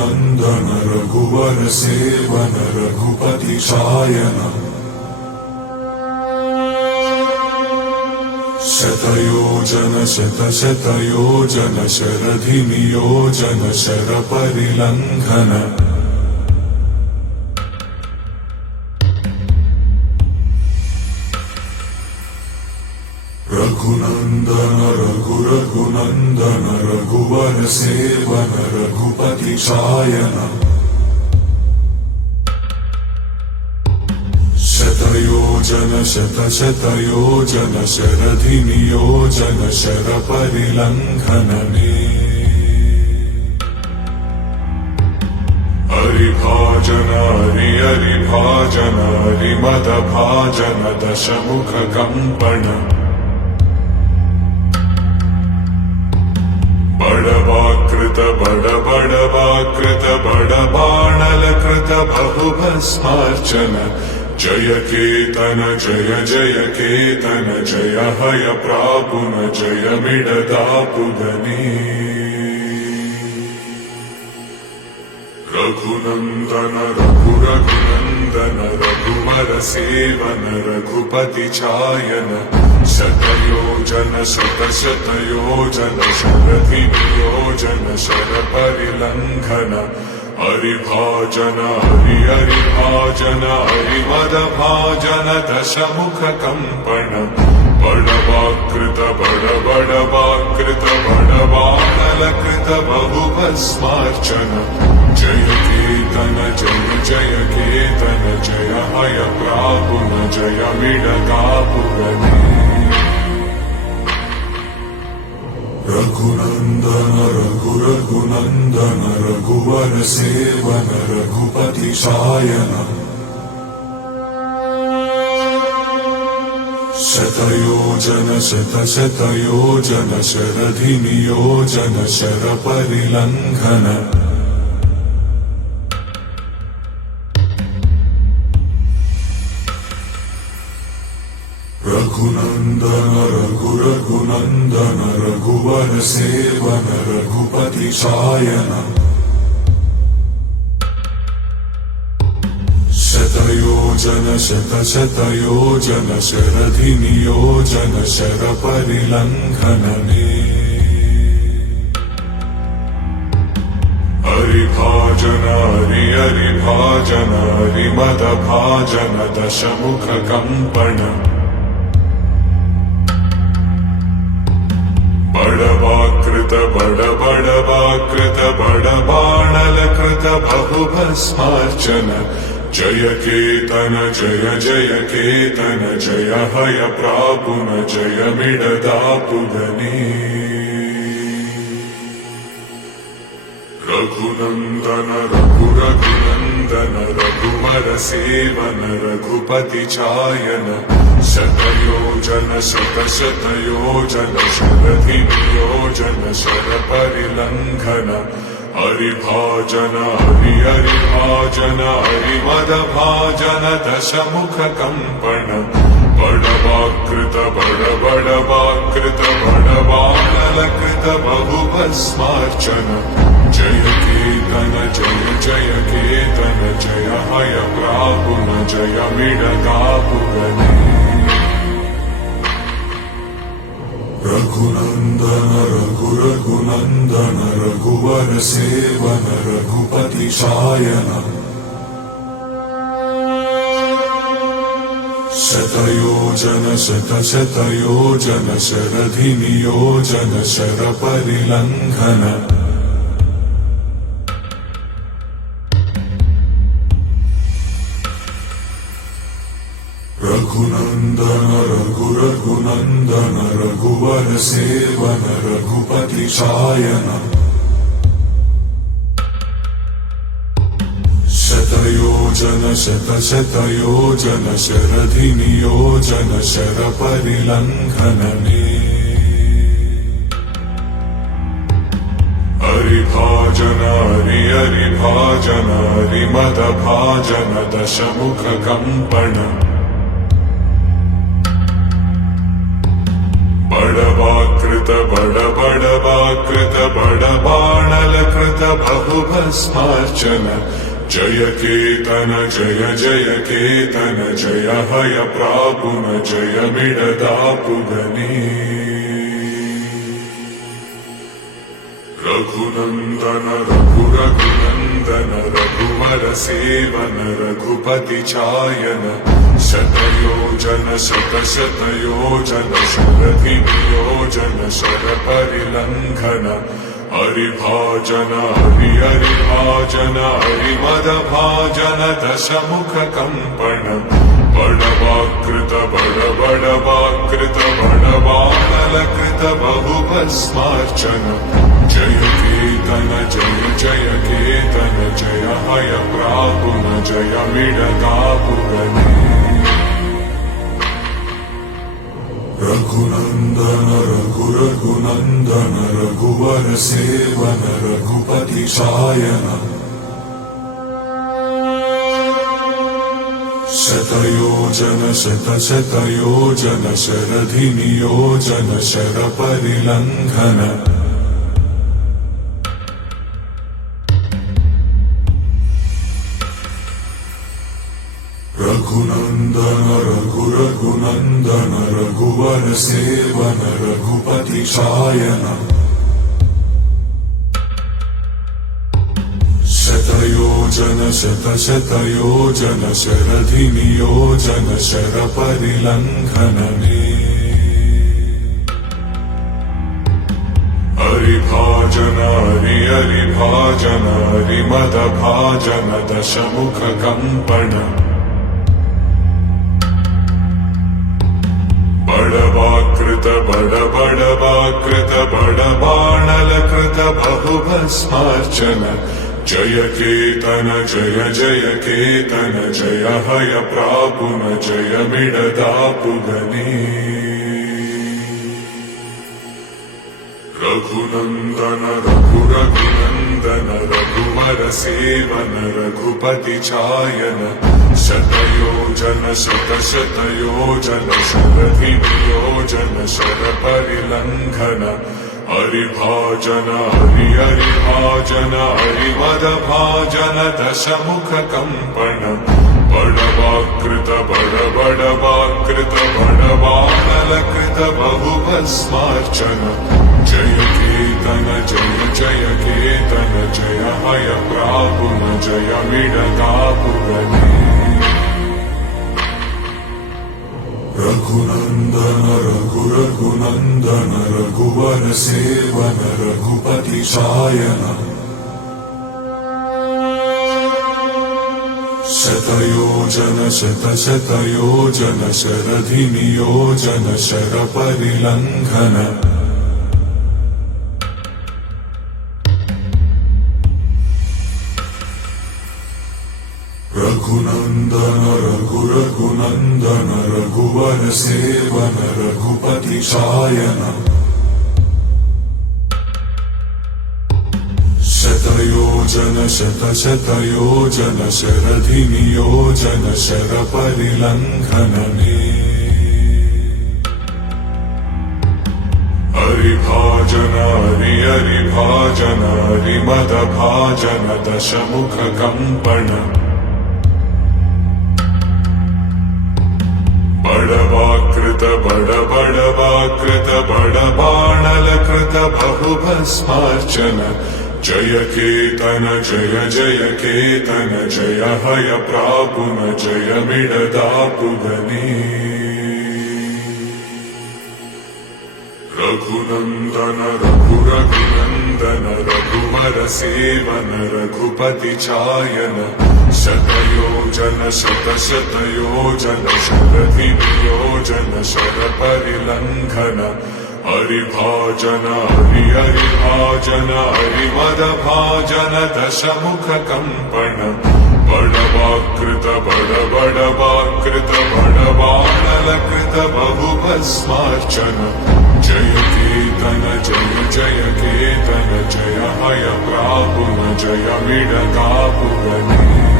रघुनन्दन रघुवर seven Raghupati Shayan शतयोजन शतशतयोजन शरधि नियोजन शरपरिलङ्घन रघुनन्दन रघुनन्दन रघुवर seven Raghupati Shayan शतयोजन शतशतयोजन शरधि नियोजन शरपरिलङ्घनने हरिभाजन हरिभाजन हरिमदभाजन दशमुख कम्पण बड़वाकृत बड़वाकृत बड़बाणलकृत बहुभस्मार्चन जय केतन जय जय केतन जय हय प्रापुन जय मिडदापुगने रघुनन्दन रघुनन्दन रघुवर सेवन रघुपति चायन शतयोजन शतशतयोजन शरधि नियोजन शरपरिलङ्घन हरिभाजन हरिभाजन हरिमदभाजन दशमुख कम्पण बड़वाकृत बड़वाकृत बड़बाणलकृत बहुभस्मार्चन जय केतन जय जय केतन जय हय प्रापुन जय मिडदापुगने रघुनन्दन रघुनन्दन रघुवर सेवन रघुपति शायन शतयोजन शतशतयोजन शरधि नियोजन शरपरिलङ्घन रघुनन्दन रघुनन्दन रघुवर सेवन रघुपति शायन शतयोजन शतशतयोजन शरधि नियोजन शरपरिलङ्घनने हरिभाजन हरिभाजन हरिमदभाजन दशमुख कम्पण बड़वाकृत बड़वाकृत बड़बाणलकृत बहुभस्मार्चन जय केतन जय जय केतन जय हय प्रापुन जय मिडदापुगने रघुनन्दन रघुनन्दन रघुवर सेवन रघुपति चायन शतयोजन शतशतयोजन शरधि नियोजन शरपरिलङ्घन हरिभाजन हरिभाजन हरिमदभाजन दशमुख कम्पण बड़वाकृत बड़वाकृत बड़बाणलकृत बहुभस्मार्चन जय केतन जय जय केतन जय हय प्रापुन जय मिडदापुगने रघुनन्दन रघुनन्दन रघुवर सेवन रघुपति शायन शतयोजन शतशतयोजन शरधि नियोजन शरपरिलङ्घन रघुनन्दन रघुनन्दन रघुवर सेवन रघुपति शायन शतयोजन शतशतयोजन शरधि नियोजन शरपरिलङ्घनने हरिभाजन हरिभाजन हरिमदभाजन दशमुख कम्पण बड़वाकृत बडबडवाकृत बडबाणलकृत बहुभस्मार्चन जय केतन जय जय केतन जय हय प्रापुन जय मिडदापुगनी रघुनंदन रघुरघुनंदन रघुवर सेवन रघुपति चायन शतयोजन शतशतयोजन शरधियोजन शरपरिलंघन हरिभाजन हरिभाजन हरिमदभाजन दशमुख कंपन बडवाकृत बडबडवाकृत बडबाणलकृत बहुभस्मार्चन जय केतन जय जय केतन जय हय प्रापुन जय मिडदापुगनी रघुनंदन रघुरघुनंदन रघुवर सेवन रघुपति चायन शतयोजन शतशतयोजन शरधिनियोजन शरपरिलंघन रघुनंदन रघुरघुनंदन रघुवर सेवन रघुपति चायन शतयोजन शतशतयोजन शरधिनियोजन शरपरिलंघनने हरिभाजन हरिभाजन हरिमदभाजन दशमुख कंपन बडवाकृत बडबडवाकृत बडबाणलकृत बहुभस्मार्चन जय केतन जय जय केतन जय हय प्रापुन जय मिडदापुगनी रघुनंदन रघुरघुनंदन रघुवर सेवन रघुपति चायन शतयोजन शतशतयोजन शरधिनियोजन शरपरिलंघन हरिभाजन हरिभाजन हरिमदभाजन दशमुख कंपन बडवाकृत बडबडवाकृत बडबाणलकृत बहुभस्मार्चन जय केतन जय जय केतन जय हय प्रापुन जय मिडदापुगनी रघुनंदन रघुरघुनंदन रघुवर सेवन रघुपति चायन शतयोजन शतशतयोजन शरधिनियोजन शरपरिलंघन रघुनंदन रघुरघुनंदन रघुवर सेवन रघुपति चायन शतयोजन शतशतयोजन शरधिनियोजन शरपरिलंघनने हरिभाजन हरिभाजन हरिमदभाजन दशमुख कंपन बडवाकृत बडबडवाकृत बडबाणलकृत बहुभस्मार्चन जय केतन जय जय केतन जय हय प्रापुन जय मिडदापुगनी रघुनंदन रघुरघुनंदन रघुवर सेवन रघुपति चायन शतयोजन शतशतयोजन शरधिनियोजन शरपरिलंघन हरिभाजन हरिभाजन हरिमदभाजन दशमुख कंपन बडवाकृत बडबडवाकृत बडबाणलकृत बहुभस्मार्चन जय केतन जय जय केतन जय हय प्रापुन जय मिडदापुगनी